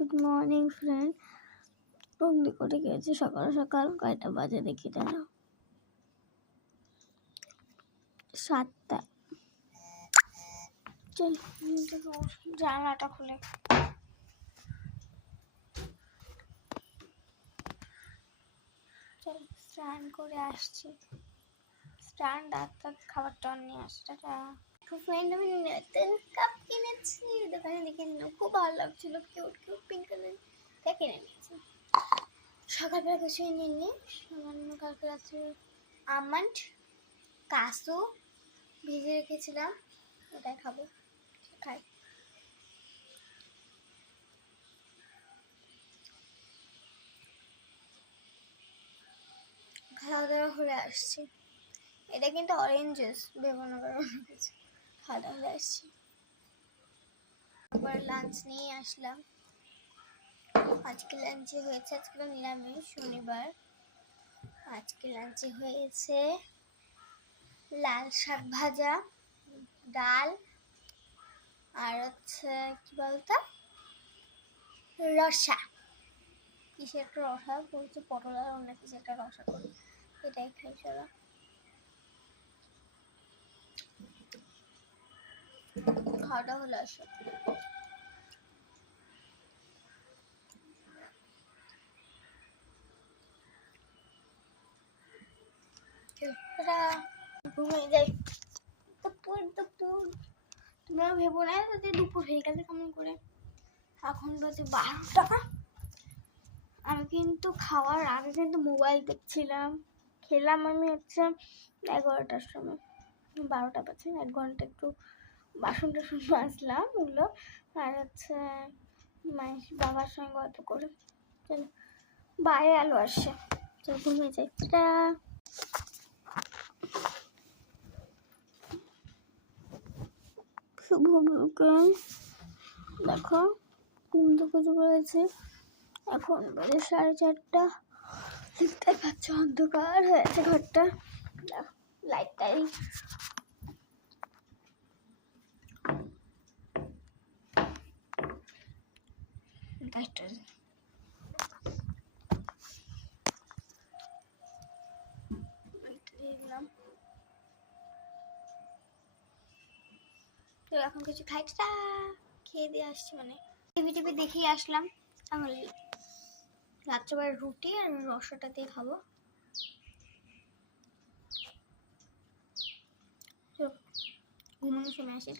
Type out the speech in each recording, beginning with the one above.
Good morning friend. বন্দি করে গিয়েছে সকাল সকাল, কয়টা বাজে দেখি দাঁড়াও, 7টা। চল জানলাটা খুলে চল। স্নান করে আসছি, স্নান ডাক্তার খাবারটা নিয়ে আসছে। ফ্রেন্ড আমি নতুন কাপ কিনেছি, দোকানে দেখে নিলাম, খুব ভালো লাগছিল, কিউট কিউট পিঙ্ক কালার, তাই কিনে নিয়েছি। সকালবেলা কিছুই নিইনি, সামান্য কালকে রাত্রে আমন্ড কাজু ভিজে রেখেছিলাম, ওটাই খাবো, খাই। খাওয়া দাওয়া হয়ে আসছি। এটা কিন্তু অরেঞ্জ জুস, ভেবো না অন্য কিছু। খাওয়া দাওয়া হয়ে আসছি, এবার লাঞ্চ নিয়ে আসলাম। আজকে লাঞ্চে হয়েছে, আজকে নিরামিষ, শনিবার। আজকে লাঞ্চে হয়েছে লাল শাক ভাজা, ডাল, আর হচ্ছে কি বলতো রসা, কিসের একটা রসা বলছে, পটল আর অন্য কিছু একটা রসা করি, এটাই খাই সবাই। খাওয়াটা হলো আসো। ঘুমিয়ে যাই, দুপুর তোমরা ভেবো না যদি দুপুর হয়ে গেছে কেমন করে। এখন বাজে 12টা। আমি কিন্তু খাওয়ার আগে কিন্তু মোবাইল দেখছিলাম, খেলাম আমি হচ্ছে 11টার সময়, 12টা বাজে, 1 ঘন্টা একটু বাসন টাসন মাজলাম ওগুলো, আর হচ্ছে মায়ের বাবার সঙ্গে গল্প করে। চলো বাইরে আলো আসছে, চল ঘুমিয়ে যাই। শুভ বিকেল। দেখো ঘুম থেকে করেছে, এখন বাজে 4:30। দেখতে পাচ্ছ অন্ধকার হয়েছে ঘরটা, লাইটটাই তো এখন কিছু খাইটা খেয়ে দিয়ে আসছি, মানে টিভি দেখেই আসলাম। তাহলে রাত্রেবেলা রুটি আর রসাটা দিয়ে খাবো। ঘুমানোর সময় আসি,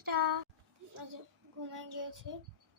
ঘুমিয়ে গিয়েছে।